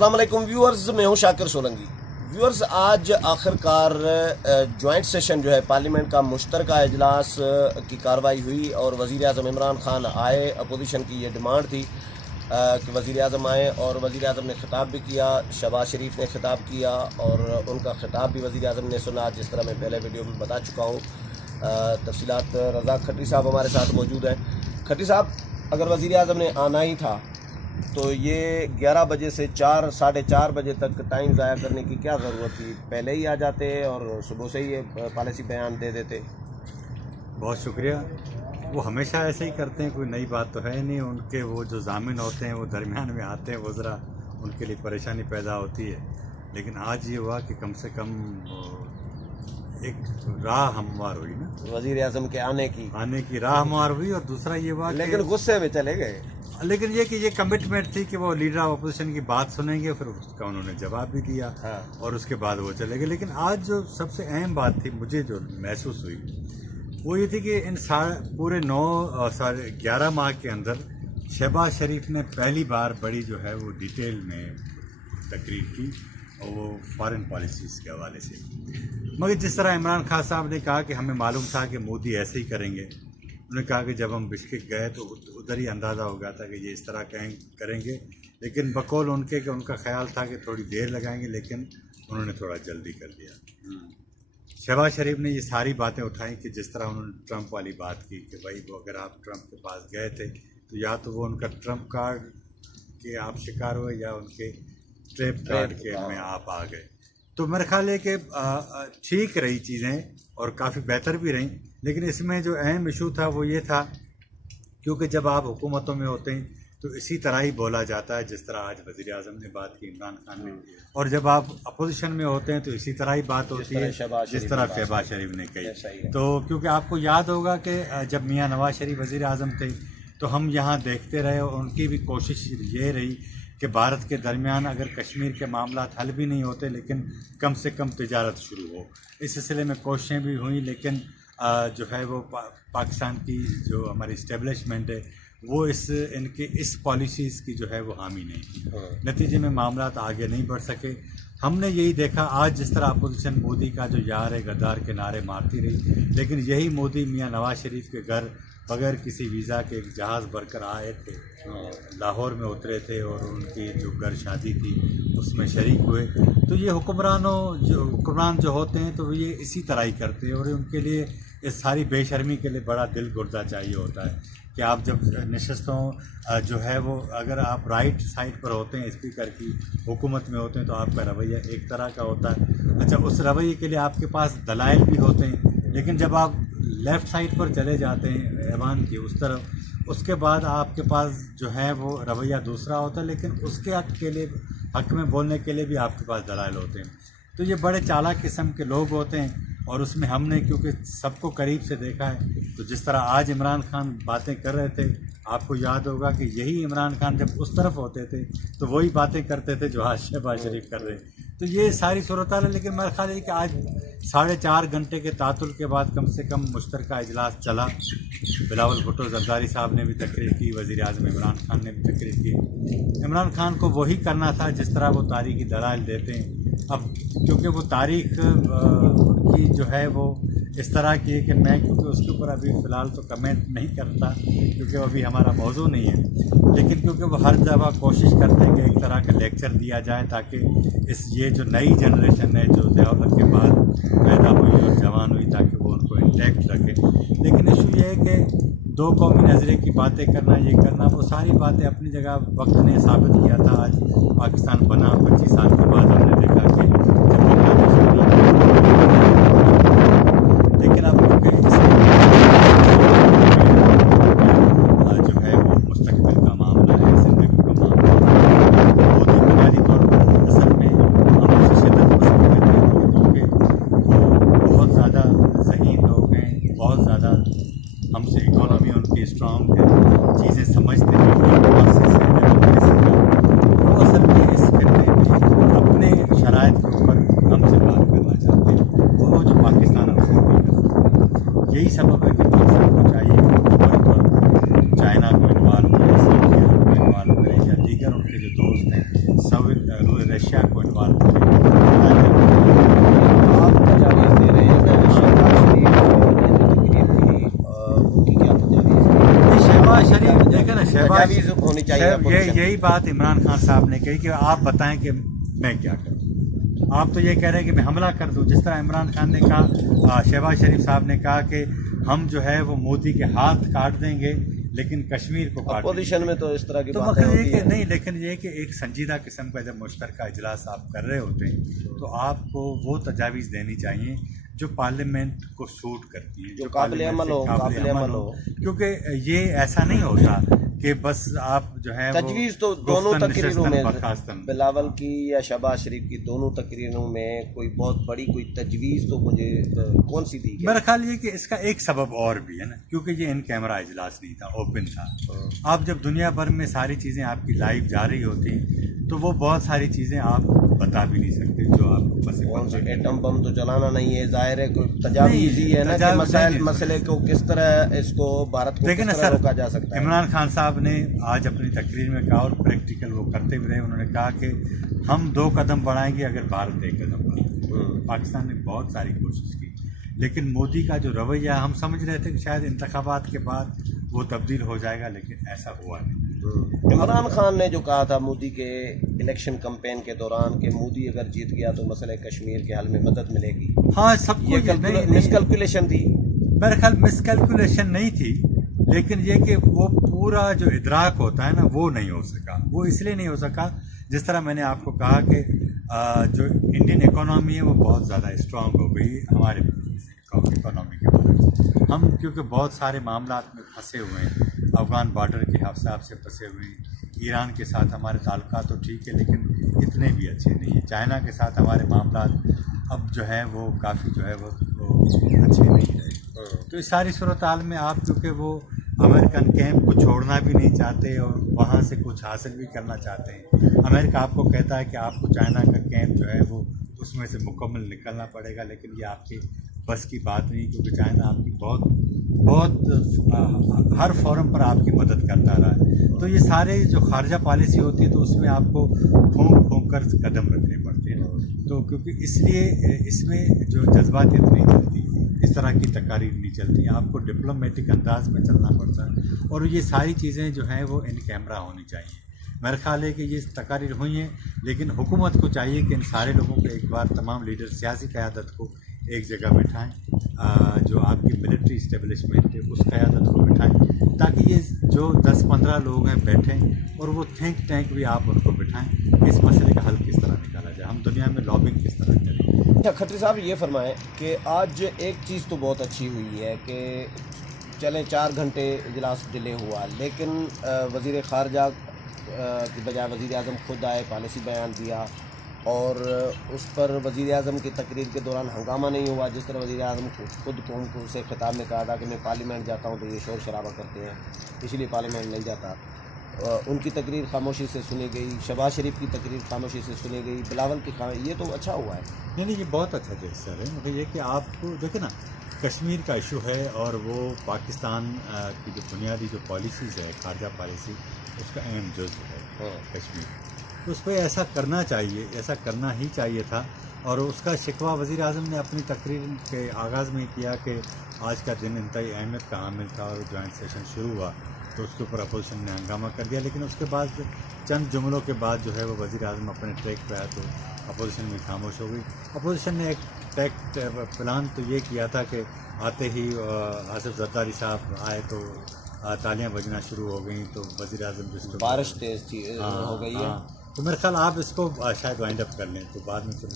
अस्सलाम वालेकुम व्यूअर्स, मैं हूं शाकिर सोलंकी। व्यूअर्स, आज आखिरकार जॉइंट सेशन जो है पार्लियामेंट का मुश्तरका इजलास की कार्रवाई हुई और वज़ीर आज़म इमरान खान आए। अपोजिशन की ये डिमांड थी कि वज़ीर आज़म आए और वज़ीर आज़म ने ख़िताब भी किया, शहबाज शरीफ ने ख़िताब किया और उनका ख़िताब भी वज़ीर आज़म ने सुना, जिस तरह मैं पहले वीडियो में बता चुका हूँ। तफसीलात रज़ाक खट्टी साहब हमारे साथ मौजूद हैं। खट्टी साहब, अगर वज़ीर आज़म ने आना ही था तो ये 11 बजे से 4 साढ़े 4 बजे तक टाइम ज़ाया करने की क्या ज़रूरत थी? पहले ही आ जाते और सुबह से ही ये पॉलिसी बयान दे देते। बहुत शुक्रिया। वो हमेशा ऐसे ही करते हैं, कोई नई बात तो है नहीं। उनके वो जो ज़ामिन होते हैं वो दरमियान में आते हैं, वो ज़रा उनके लिए परेशानी पैदा होती है। लेकिन आज ये हुआ कि कम से कम एक राह हमवार हुई ना, वज़ीर आज़म के आने की राह हमवार हुई। और दूसरा ये हुआ लेकिन गुस्से में चले गए। लेकिन ये कि ये कमिटमेंट थी कि वो लीडर ऑफ अपोजिशन की बात सुनेंगे, फिर उसका उन्होंने जवाब भी दिया। हाँ। और उसके बाद वो चले गए। लेकिन आज जो सबसे अहम बात थी मुझे जो महसूस हुई वो ये थी कि इन पूरे 11 माह के अंदर शहबाज शरीफ ने पहली बार बड़ी जो है वो डिटेल में तकरीर की, और वो फॉरेन पॉलिसीज़ के हवाले से। मगर जिस तरह इमरान खान साहब ने कहा कि हमें मालूम था कि मोदी ऐसे ही करेंगे। उन्होंने कहा कि जब हम बिश्केक गए तो उधर ही अंदाज़ा हो गया था कि ये इस तरह करेंगे। लेकिन बकौल उनके कि उनका ख्याल था कि थोड़ी देर लगाएंगे, लेकिन उन्होंने थोड़ा जल्दी कर दिया। शहबाज शरीफ ने ये सारी बातें उठाई कि जिस तरह उन्होंने ट्रंप वाली बात की कि भाई वो अगर आप ट्रंप के पास गए थे तो या तो वो उनका ट्रंप कार्ड के आप शिकार हुए या उनके ट्रैप कार्ड के में आप आ गए। तो मेरा ख्याल है कि ठीक रही चीज़ें और काफ़ी बेहतर भी रहीं। लेकिन इसमें जो अहम इशू था वो ये था, क्योंकि जब आप हुकूमतों में होते हैं तो इसी तरह ही बोला जाता है जिस तरह आज वज़ीर आज़म ने बात की, इमरान खान ने, और जब आप अपोजिशन में होते हैं तो इसी तरह ही बात होती है जिस तरह शहबाज शरीफ ने कही। तो क्योंकि आपको याद होगा कि जब मियाँ नवाज शरीफ वज़ीर आज़म थे तो हम यहाँ देखते रहे और उनकी भी कोशिश ये रही कि भारत के दरमियान अगर कश्मीर के मामला हल भी नहीं होते लेकिन कम से कम तिजारत शुरू हो। इस सिलसिले में कोशिशें भी हुई, लेकिन जो है वो पाकिस्तान की जो हमारी इस्टेब्लिशमेंट है वो इनके इस पॉलिसीज़ की जो है वो हामी नहीं थी। नतीजे में मामला आगे नहीं बढ़ सके। हमने यही देखा आज जिस तरह अपोजिशन मोदी का जो यार है गद्दार के नारे मारती रही, लेकिन यही मोदी मियाँ नवाज शरीफ के घर बगैर किसी वीज़ा के एक जहाज़ भरकर आए थे, लाहौर में उतरे थे और उनकी जो घर शादी थी उसमें शरीक हुए। तो ये हुक्मरान जो होते हैं तो ये इसी तरह ही करते हैं, और उनके लिए इस सारी बेशर्मी के लिए बड़ा दिल गुर्दा चाहिए होता है कि आप जब नशस्तों जो है वो अगर आप राइट साइड पर होते हैं, स्पीकर की हुकूमत में होते हैं तो आपका रवैया एक तरह का होता है। अच्छा, उस रवैये के लिए आपके पास दलाइल भी होते हैं, लेकिन जब आप लेफ़्ट साइड पर चले जाते हैं ऐवान की उस तरफ, उसके बाद आपके पास जो है वो रवैया दूसरा होता है, लेकिन उसके हक़ में बोलने के लिए भी आपके पास दलाइल होते हैं। तो ये बड़े चालाक किस्म के लोग होते हैं, और उसमें हमने क्योंकि सबको करीब से देखा है, तो जिस तरह आज इमरान खान बातें कर रहे थे, आपको याद होगा कि यही इमरान खान जब उस तरफ होते थे तो वही बातें करते थे जो आज शहबाज शरीफ कर रहे हैं। तो ये सारी सूरत है। लेकिन मेरा ख्याल है कि आज 4.5 घंटे के तातुल के बाद कम से कम मुश्तरका इजलास चला। बिलावल भुट्टो ज़रदारी साहब ने भी तकरीर की, वज़ीर आज़म इमरान खान ने भी तकरीर की। इमरान खान को वही करना था जिस तरह वो तारीख़ी दलाइल देते हैं। अब क्योंकि वो तारीख़ की जो है वो इस तरह की है कि मैं क्योंकि उसके ऊपर अभी फ़िलहाल तो कमेंट नहीं करता क्योंकि अभी हमारा मौजू नहीं है, लेकिन क्योंकि वो हर दफ़ा कोशिश करते हैं कि एक तरह का लेक्चर दिया जाए ताकि ये जो नई जनरेशन है जो ज़ियाउल्लत के बाद पैदा हुई और जवान हुई, ताकि वो उनको इंटैक्ट रखें। लेकिन इशू ये है कि दो कौमी नज़रे की बातें करना, ये करना, वो सारी बातें अपनी जगह वक्त ने साबित किया था। आज पाकिस्तान बना 25 साल के बाद हमने देखा कि लेकिन अब जो है वो मुस्तकबिल का मामला है, ज़िंदगी का मामला है। मोदी बुनियादी तौर पर असल में हम उसे शिद्दत पसंद करते हैं क्योंकि वो बहुत ज़्यादा ज़हीन लोग हैं, बहुत ज़्यादा हमसे इकोनॉमी उनकी स्ट्रॉन्ग है, चीज़ें समझते हैं, वो असल में इस खित्ते में अपने शराइत के ऊपर हमसे बात करना चाहते हैं, वो जो पाकिस्तान हमसे नहीं कर सकता। यही सबब है कि पाकिस्तान को चाहिए कि चाइना को इन्वॉल्व करें, सऊदी अरब को इन्वॉल्व करें, या दीगर उनके जो दोस्त हैं रशिया को इन्वॉल्व करें। आप तजावीज़ दे रहे हैं शहबाज शरीफ ने जो तकरीर की उनकी क्या तजावीज़ है? शहबाज शरीफ देखें ना, शहबाज तजावीज़ होनी चाहिए। यही बात इमरान खान साहब ने कही कि आप बताएं कि मैं क्या करूं। आप तो ये कह रहे हैं कि मैं हमला कर दूं, जिस तरह इमरान खान ने कहा, शहबाज शरीफ साहब ने कहा कि हम जो है वो मोदी के हाथ काट देंगे लेकिन कश्मीर को काट अपोजिशन में तो इस तरह की तो बातें मतलब ये होती कि हैं। नहीं, लेकिन ये कि एक संजीदा किस्म का जब मुश्तरका इजलास आप कर रहे होते हैं तो आपको वो तजावीज़ देनी चाहिए जो पार्लियामेंट को सूट करती है, जो काबिल अमल हो, काबिल अमल हो। क्योंकि ये ऐसा नहीं होता कि बस आप जो है तजवीज़ तो दोनों तकरीरों में, बिलावल की या शहबाज शरीफ की दोनों तकरीरों में कोई बहुत बड़ी कोई तजवीज़ तो मुझे कौन सी दी गई? मेरा ख्याल ये कि इसका एक सबब और भी है ना, क्योंकि ये इन कैमरा इजलास नहीं था, ओपन था। आप जब दुनिया भर में सारी चीज़ें आपकी लाइव जा रही होती तो वो बहुत सारी चीज़ें आप बता भी नहीं सकते जो आपको पसंद। एटम बम तो चलाना नहीं है, जाहिर है कोई तजावीज़ ही है ना कि मसले को किस तरह इसको भारत को किस तरह रोका जा सकता है। इमरान खान साहब ने आज अपनी तकरीर में कहा और प्रैक्टिकल वो करते हुए रहे, उन्होंने कहा कि हम 2 कदम बढ़ाएंगे अगर भारत 1 कदम बढ़ाए। पाकिस्तान ने बहुत सारी कोशिश की, लेकिन मोदी का जो रवैया, हम समझ रहे थे कि शायद इंतखाबात के बाद वो तब्दील हो जाएगा, लेकिन ऐसा हुआ नहीं। इमरान खान ने जो कहा था मोदी के इलेक्शन कैंपेन के दौरान कि मोदी अगर जीत गया तो मसले कश्मीर के हल में मदद मिलेगी, हाँ सबको ये मिसकैलकुलेशन थी। मेरे ख्याल मिसकैलकुलेशन नहीं थी, लेकिन ये कि वो पूरा जो इदराक होता है ना वो नहीं हो सका। वो इसलिए नहीं हो सका, जिस तरह मैंने आपको कहा कि जो इंडियन इकोनॉमी है वो बहुत ज़्यादा स्ट्रांग हो गई हमारे इकोनॉमी के वजह से। हम क्योंकि बहुत सारे मामलात में फंसे हुए हैं, अफगान बॉर्डर के हिसाब से फंसे हुए हैं, ईरान के साथ हमारे ताल्लुकात तो ठीक है लेकिन इतने भी अच्छे नहीं हैं, चाइना के साथ हमारे मामलात अब जो है वो काफ़ी जो है वो अच्छे नहीं रहे। तो इस सारी सूरत हाल में आप क्योंकि वो अमेरिकन कैंप को छोड़ना भी नहीं चाहते और वहाँ से कुछ हासिल भी करना चाहते हैं। अमेरिका आपको कहता है कि आपको चाइना का कैंप जो है वो उसमें से मुकम्मल निकलना पड़ेगा, लेकिन ये आपकी बस की बात नहीं, क्योंकि चाइना आपकी बहुत हर फोरम पर आपकी मदद करता रहा है। तो ये सारे जो खारजा पॉलिसी होती है तो उसमें आपको फूंक कर कदम रखने पड़ते हैं। तो क्योंकि इसलिए इसमें जो जज्बातियत नहीं चलती, इस तरह की तकारीर नहीं चलती, आपको डिप्लोमेटिक अंदाज में चलना पड़ता है। और ये सारी चीज़ें जो हैं वो इन कैमरा होनी चाहिए। मेरा ख्याल है कि ये तकारीर हुई हैं, लेकिन हुकूमत को चाहिए कि इन सारे लोगों को एक बार, तमाम लीडर, सियासी क़यादत को एक जगह बिठाएं, जो आपकी मिलिट्री इस्टेब्लिशमेंट है उस क़यादत को बिठाएं, ताकि ये जो 10-15 लोग हैं बैठें और वो थिंक टैंक भी आप उनको बिठाएं कि इस मसले का हल किस तरह निकाला जाए, हम दुनिया में लॉबिंग किस तरह करें। अच्छा खत्री साहब ये फरमाएं कि आज एक चीज़ तो बहुत अच्छी हुई है कि चलें 4 घंटे इजलास डिले हुआ, लेकिन वज़ीर ख़ारजा की बजाय वज़ीर आज़म खुद आए, पॉलिसी बयान दिया और उस पर वज़ीर आज़म की तकरीर के दौरान हंगामा नहीं हुआ। जिस तरह वज़ीर आज़म खुद कौम को उसे खिताब में कहा था कि मैं पार्लियामेंट जाता हूँ तो ये शोर शराबा करते हैं, इसलिए पार्लियामेंट नहीं जाता। उनकी तकरीर खामोशी से सुनी गई, शहबाज शरीफ की तकरीर खामोशी से सुनी गई, बिलावल की ये तो अच्छा हुआ है। नहीं, ये बहुत अच्छा जेस्चर है। मुझे ये कि आपको देखें ना, कश्मीर का इशू है और वो पाकिस्तान की जो बुनियादी जो पॉलिसीज़ है, खारजा पॉलिसी, उसका अहम जुज़्व है कश्मीर। तो उस पर ऐसा करना चाहिए, ऐसा करना ही चाहिए था। और उसका शिकवा वज़ीर आज़म ने अपनी तकरीर के आगाज़ में किया कि आज का दिन इंतहाई अहमियत का हामिल था और जॉइंट सेशन शुरू हुआ तो उसके ऊपर अपोजिशन ने हंगामा कर दिया। लेकिन उसके बाद चंद जुमलों के बाद जो है वो वज़ीर आज़म अपने ट्रैक पे आया तो अपोजिशन भी खामोश हो गई। अपोजिशन ने एक प्लान तो ये किया था कि आते ही आसिफ जरदारी साहब आए तो तालियां बजना शुरू हो गई, तो वज़ीर आज़म जिसको बारिश तेज़ हो गई है। तो मेरे ख्याल आप इसको शायद वाइंड अप कर लें तो बाद में फिर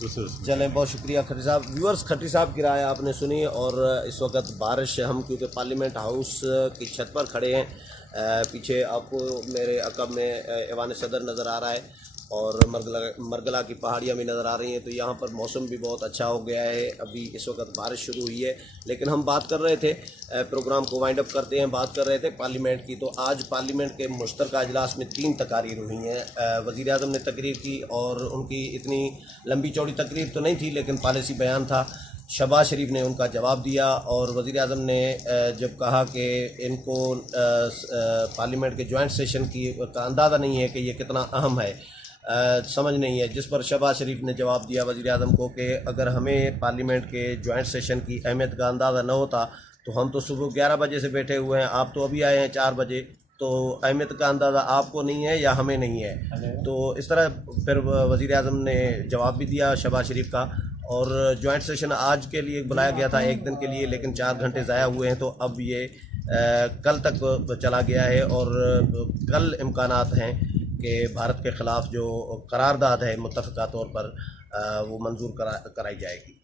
दूसरे चलें। बहुत शुक्रिया खट्टी साहब। व्यूअर्स, खट्टी साहब की राय आपने सुनी और इस वक्त बारिश, हम क्योंकि पार्लियामेंट हाउस की छत पर खड़े हैं, पीछे आपको मेरे अकब में ऐवान सदर नज़र आ रहा है और मरगला की पहाड़ियाँ भी नज़र आ रही हैं। तो यहाँ पर मौसम भी बहुत अच्छा हो गया है, अभी इस वक्त बारिश शुरू हुई है। लेकिन हम बात कर रहे थे, प्रोग्राम को वाइंड अप करते हैं, बात कर रहे थे पार्लियामेंट की। तो आज पार्लियामेंट के मुश्तरका इजलास में 3 तकारीर हुई हैं। वज़ीर आज़म ने तकरीर की और उनकी इतनी लंबी चौड़ी तकरीर तो नहीं थी, लेकिन पॉलिसी बयान था। शहबाज शरीफ ने उनका जवाब दिया और वज़ीर आज़म ने जब कहा कि इनको पार्लियामेंट के जॉइंट सेशन का अंदाज़ा नहीं है कि ये कितना अहम है, समझ नहीं है, जिस पर शहबाज शरीफ ने जवाब दिया वज़ीर आज़म को कि अगर हमें पार्लियामेंट के जॉइंट सेशन की अहमियत का अंदाज़ा न होता तो हम तो सुबह 11 बजे से बैठे हुए हैं, आप तो अभी आए हैं 4 बजे, तो अहमियत का अंदाज़ा आपको नहीं है या हमें नहीं है। तो इस तरह फिर वज़ीर आज़म ने जवाब भी दिया शहबाज शरीफ का। और जॉइंट सेशन आज के लिए बुलाया गया था 1 दिन के लिए, लेकिन 4 घंटे ज़ाया हुए हैं, तो अब ये कल तक चला गया है। और कल इम्कानात हैं कि भारत के ख़िलाफ़ जो करारदाद है मुत्तफ़क़ा तौर पर वो मंजूर कराई जाएगी।